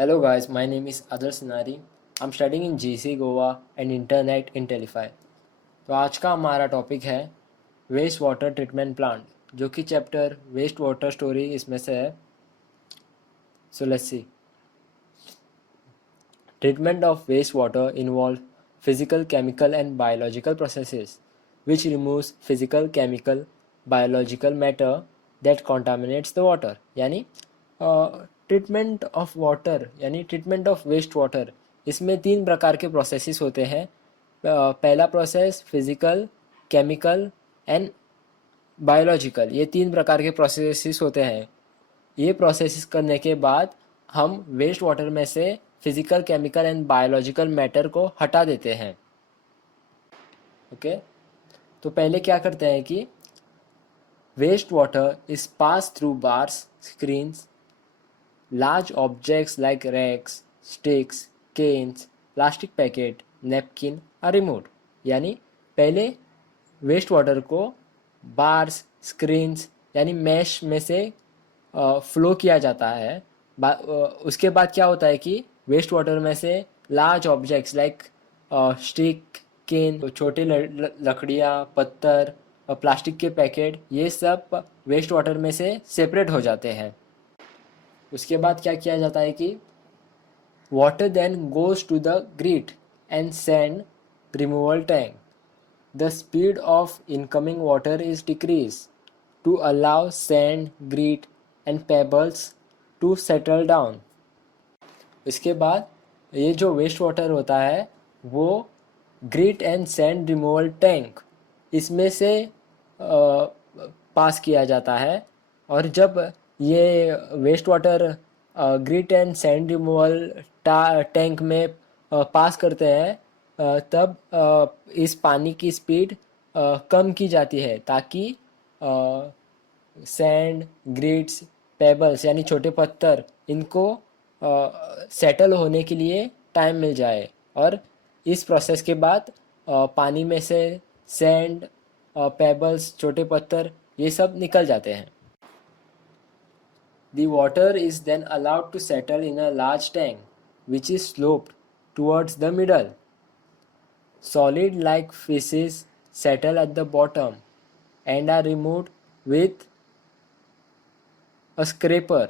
Hello guys, my name is Adar Sinari. I'm studying in GC Goa and Internet in Telefy. तो आज का हमारा topic है waste water treatment plant, जो कि चैप्टर वेस्ट वाटर स्टोरी इसमें से है. So let's see. Treatment of wastewater involve physical, chemical and biological processes which removes physical, chemical, biological matter that contaminates the water. यानी treatment of water यानी treatment of waste water, इसमें 3 प्रकार के processes होते हैं. पहला process physical, chemical and biological, ये 3 प्रकार के प्रोसेसेस होते हैं. ये प्रोसेस करने के बाद हम वेस्ट वाटर में से physical, chemical and biological matter को हटा देते हैं. ओके, तो पहले क्या करते हैं कि waste water is pass through bars, screens, large objects like racks, sticks, cans, plastic packet, napkin are removed. यानी पहले वेस्ट वाटर को बार्स, स्क्रीन्स यानी मैश में से फ्लो किया जाता है. उसके बाद क्या होता है कि वेस्ट वाटर में से लार्ज ऑब्जेक्ट्स लाइक स्टिक, केन, छोटे लकड़ियाँ, पत्थर, प्लास्टिक के पैकेट, ये सब वेस्ट वाटर में से सेपरेट हो जाते हैं. उसके बाद क्या किया जाता है कि water then goes to the grit and sand removal tank. The speed of incoming water is decreased to allow sand, grit and pebbles to settle down. इसके बाद ये जो वेस्ट वाटर होता है वो grit and sand removal tank, इसमें से pass किया जाता है. और जब ये waste water grit and sand removal tank में पास करते हैं, तब इस पानी की स्पीड कम की जाती है ताकि सैंड, ग्रिट्स, पेबल्स यानी छोटे पत्थर, इनको सेटल होने के लिए टाइम मिल जाए. और इस प्रोसेस के बाद पानी में से सैंड, पेबल्स, छोटे पत्थर, ये सब निकल जाते हैं. The water is then allowed to settle in a large tank which is sloped towards the middle. Solid like feces settle at the bottom and are removed with a scraper.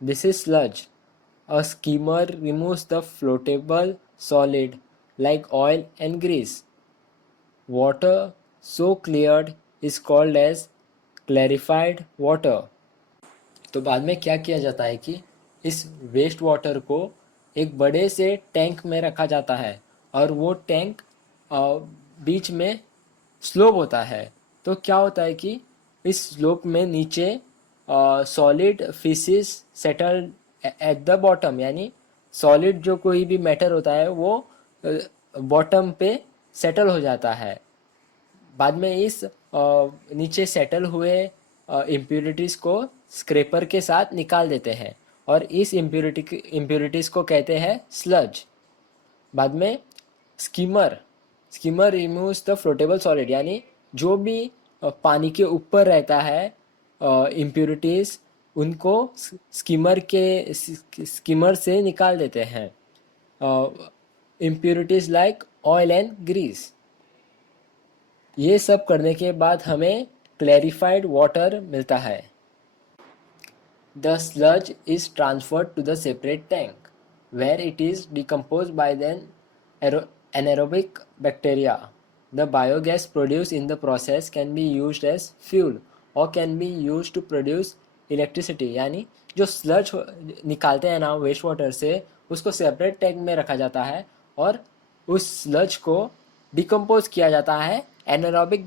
This is sludge. A skimmer removes the floatable solid like oil and grease. Water so cleared is called as clarified water. तो बाद में क्या किया जाता है कि इस waste water को एक बड़े से टैंक में रखा जाता है और वो टैंक बीच में स्लोप होता है. तो क्या होता है कि इस स्लोप में नीचे solid fishes settle at the bottom, यानी सॉलिड जो कोई भी मैटर होता है वो बॉटम पे सेटल हो जाता है. बाद में इस नीचे सेटल हुए इम्प्योरिटीज़ को स्क्रैपर के साथ निकाल देते हैं और इस इम्प्योरिटीज़ को कहते हैं स्लज. बाद में स्कीमर रिमूव्स द फ्लोटेबल सॉलिड, यानी जो भी पानी के ऊपर रहता है इम्प्योरिटीज़, उनको स्कीमर से निकाल देते हैं. Impurities like oil and grease. ये सब करने के बाद हमें क्लैरिफाइड वाटर मिलता है. The sludge is transferred to the separate tank where it is decomposed by the anaerobic bacteria. The biogas produced in the process can be used as fuel or can be used to produce electricity. यानी जो sludge निकालते हैं ना waste water से, उसको separate tank में रखा जाता है और उस स्लज को डिकम्पोज किया जाता है एनारोबिक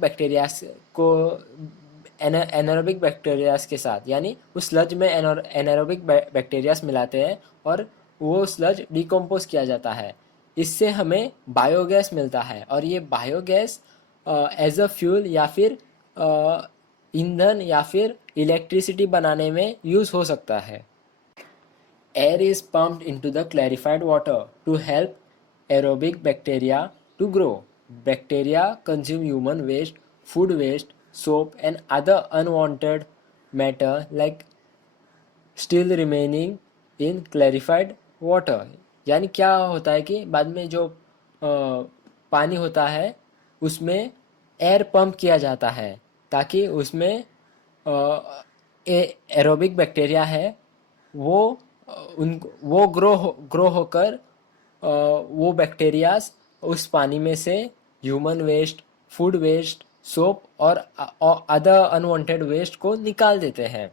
बैक्टीरियाज के साथ. यानी उस स्लज में एनारोबिक बैक्टीरियाज मिलाते हैं और वो स्लज डिकम्पोज किया जाता है. इससे हमें बायोगैस मिलता है और ये बायोगैस एज अ फ्यूल या फिर ईंधन या फिर इलेक्ट्रिसिटी बनाने में यूज़ हो सकता है. Air is pumped into the clarified water to help aerobic bacteria to grow. Bacteria consume human waste, food waste, soap and other unwanted matter like still remaining in clarified water, यानी क्या होता है कि बाद में जो पानी होता है उसमें एयर पंप किया जाता है ताकि उसमें एरोबिक बैक्टीरिया है वो उन वो ग्रो होकर वो बैक्टीरियाज उस पानी में से human waste, food waste, soap और अदर अनवांटेड वेस्ट को निकाल देते हैं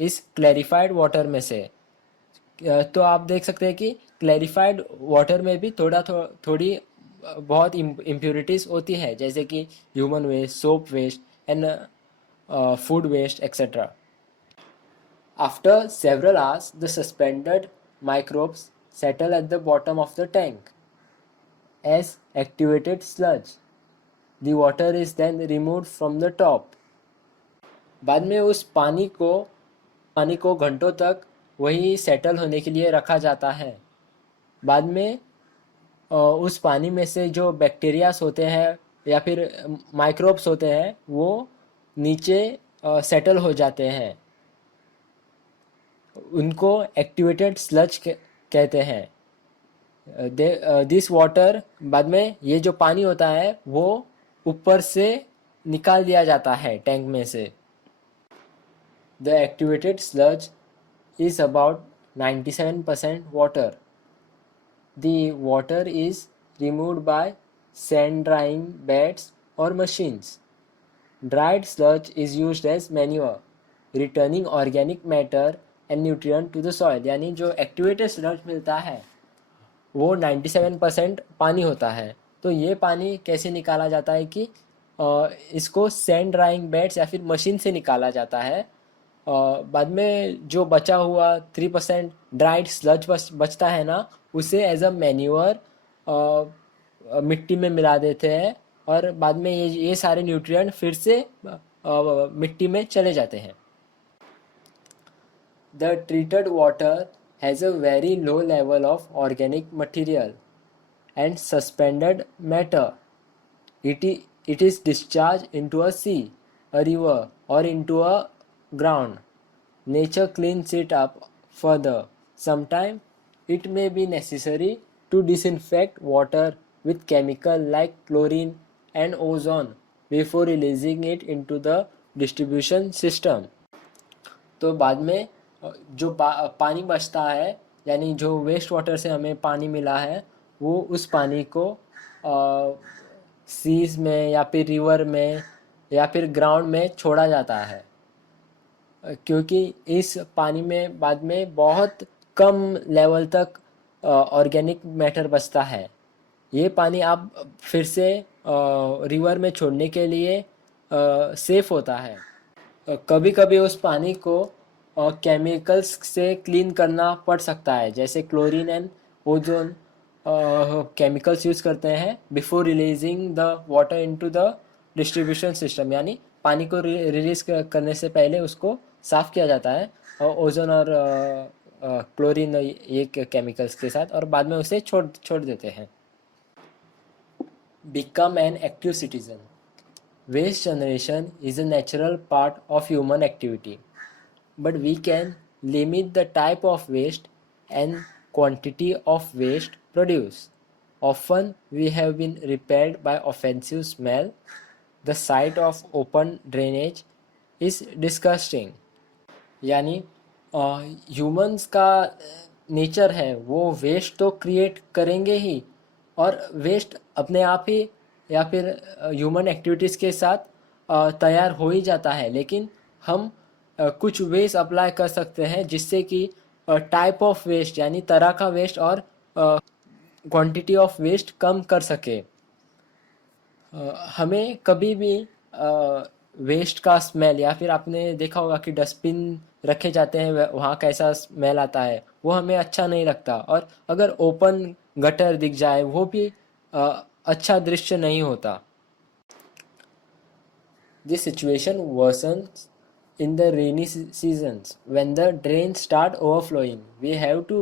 इस क्लैरिफाइड वाटर में से। तो आप देख सकते हैं कि क्लैरिफाइड वाटर में भी थोड़ी बहुत इम्प्योरिटीज होती है, जैसे कि human waste, soap waste and food waste, etc. After several hours, the suspended microbes settle at the bottom of the tank as activated sludge. The water is then removed from the top. बाद में उस पानी को घंटों तक वही settle होने के लिए रखा जाता है। बाद में उस पानी में से जो बैक्टीरियाज होते हैं या फिर माइक्रोब्स होते हैं वो नीचे सेटल हो जाते हैं, उनको एक्टिवेटेड स्लज कहते हैं। दिस वाटर, बाद में ये जो पानी होता है वो ऊपर से निकाल दिया जाता है टैंक में से। The activated sludge is about 97% water. The water is removed by sand drying beds or machines. Dried sludge is used as manure, returning organic matter and nutrient to the soil. यानी जो activated sludge मिलता है वो 97% पानी होता है। तो ये पानी कैसे निकाला जाता है कि इसको सैंड ड्राइंग बेड्स या फिर मशीन से निकाला जाता है। बाद में जो बचा हुआ 3% ड्राइड स्लज बचता है ना, उसे एज अ मैन्योर मिट्टी में मिला देते हैं और बाद में ये सारे न्यूट्रिएंट फिर से मिट्टी में चले जाते हैं। The treated water has a very low level of organic material and suspended matter. It is discharged into a sea, a river, or into a ground. Nature cleans it up further. Sometimes it may be necessary to disinfect water with chemical like chlorine and ozone before releasing it into the distribution system. तो बाद में जो पानी बचता है, यानी जो waste water से हमें पानी मिला है, वो उस पानी को सीज में या फिर रिवर में या फिर ग्राउंड में छोड़ा जाता है, क्योंकि इस पानी में बाद में बहुत कम लेवल तक ऑर्गेनिक मैटर बचता है। ये पानी आप फिर से रिवर में छोड़ने के लिए सेफ होता है। कभी कभी उस पानी को केमिकल्स से क्लीन करना पड़ सकता है, जैसे chlorine and ozone chemicals use करते हैं before releasing the water into the distribution system. यानी पानी को रिलीज करने से पहले उसको साफ़ किया जाता है ओजोन और क्लोरीन ये केमिकल्स के साथ, और बाद में उसे छोड़ देते हैं। Become an active citizen. Waste generation is a natural part of human activity, but we can limit the type of waste and quantity of waste produced. Often we have been repelled by offensive smell. The sight of open drainage is disgusting. यानी humans का nature है वो waste तो create करेंगे ही, और waste अपने आप ही या फिर ह्यूमन एक्टिविटीज़ के साथ तैयार हो ही जाता है, लेकिन हम कुछ वेस्ट अप्लाई कर सकते हैं जिससे कि टाइप ऑफ वेस्ट यानी तरह का वेस्ट और क्वांटिटी ऑफ वेस्ट कम कर सके। हमें कभी भी वेस्ट का स्मेल, या फिर आपने देखा होगा कि डस्टबिन रखे जाते हैं वहाँ कैसा स्मेल आता है, वो हमें अच्छा नहीं लगता। और अगर ओपन गटर दिख जाए वो भी अच्छा दृश्य नहीं होता। This situation worsens in the rainy seasons when the drains start overflowing. We have to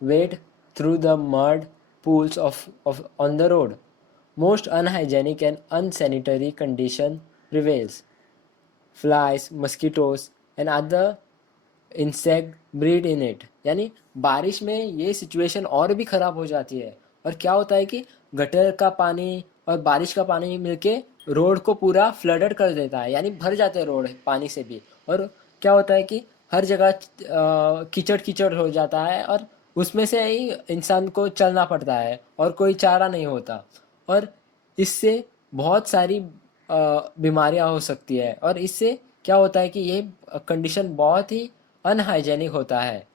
wade through the mud pools of on the road. Most unhygienic and unsanitary condition prevails. Flies, mosquitoes, and other insect breed in it. यानी बारिश में ये situation और भी ख़राब हो जाती है। और क्या होता है कि गटर का पानी और बारिश का पानी मिलके रोड को पूरा फ्लडेड कर देता है, यानी भर जाते हैं रोड पानी से भी। और क्या होता है कि हर जगह कीचड़ कीचड़ हो जाता है और उसमें से ही इंसान को चलना पड़ता है और कोई चारा नहीं होता। और इससे बहुत सारी बीमारियां हो सकती है। और इससे क्या होता है कि ये कंडीशन बहुत ही अनहाइजेनिक होता है।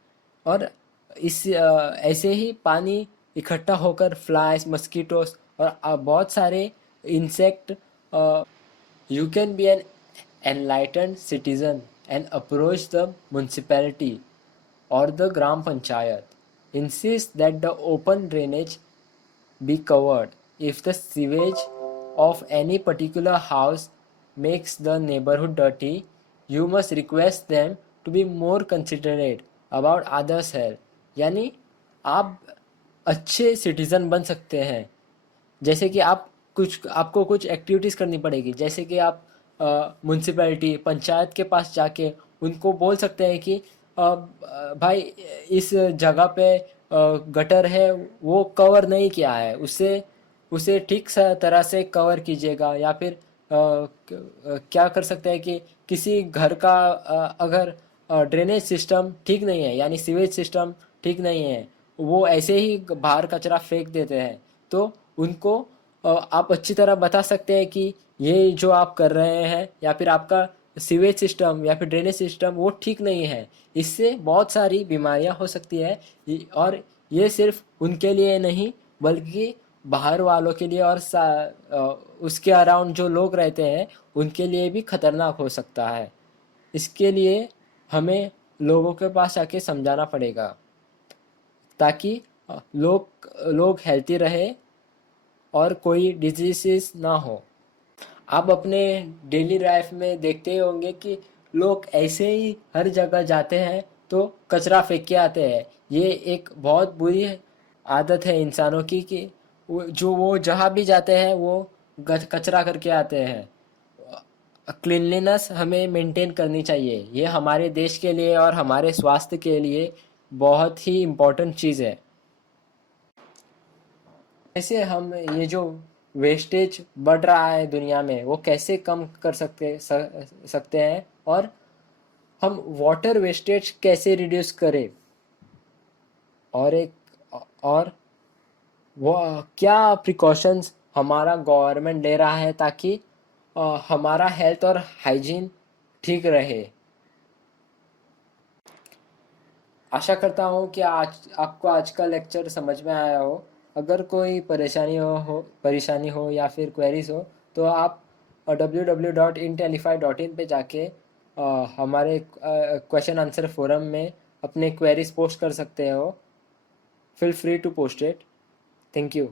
और ऐसे ही पानी इकट्ठा होकर फ्लाइज, मस्कीटोस और बहुत सारे insect. You can be an enlightened citizen and approach the municipality or the Gram Panchayat. Insist that the open drainage be covered. If the sewage of any particular house makes the neighborhood dirty, you must request them to be more considerate about others' health. यानी आप अच्छे citizen बन सकते हैं। जैसे कि आपको कुछ एक्टिविटीज़ करनी पड़ेगी, जैसे कि आप म्यूनसिपैलिटी पंचायत के पास जाके उनको बोल सकते हैं कि भाई इस जगह पे गटर है वो कवर नहीं किया है, उसे उसे ठीक तरह से कवर कीजिएगा। या फिर क्या कर सकते हैं कि किसी घर का अगर ड्रेनेज सिस्टम ठीक नहीं है, यानी सीवेज सिस्टम ठीक नहीं है, वो ऐसे ही बाहर कचरा फेंक देते हैं, तो उनको आप अच्छी तरह बता सकते हैं कि ये जो आप कर रहे हैं या फिर आपका सीवेज सिस्टम या फिर ड्रेनेज सिस्टम वो ठीक नहीं है, इससे बहुत सारी बीमारियां हो सकती है। और ये सिर्फ उनके लिए नहीं बल्कि बाहर वालों के लिए और उसके अराउंड जो लोग रहते हैं उनके लिए भी खतरनाक हो सकता है। इसके लिए हमें लोगों के पास आके समझाना पड़ेगा ताकि लोग हेल्थी रहे और कोई डिजीजेस ना हो। आप अपने डेली लाइफ में देखते ही होंगे कि लोग ऐसे ही हर जगह जाते हैं तो कचरा फेंक के आते हैं। ये एक बहुत बुरी आदत है इंसानों की कि वो जहाँ भी जाते हैं वो कचरा करके आते हैं। क्लीनलीनेस हमें मेंटेन करनी चाहिए, ये हमारे देश के लिए और हमारे स्वास्थ्य के लिए बहुत ही इम्पोर्टेंट चीज़ है। कैसे हम ये जो वेस्टेज बढ़ रहा है दुनिया में वो कैसे कम कर सकते हैं, और हम वाटर वेस्टेज कैसे रिड्यूस करें, और एक और वो क्या प्रिकॉशंस हमारा गवर्नमेंट ले रहा है ताकि हमारा हेल्थ और हाइजीन ठीक रहे। आशा करता हूँ कि आज आपको आज का लेक्चर समझ में आया हो। अगर कोई परेशानी हो या फिर क्वेरीज हो तो आप www.intelify.in पे जाके हमारे क्वेश्चन आंसर फोरम में अपने क्वेरीज पोस्ट कर सकते हो। Feel free to post it. Thank you.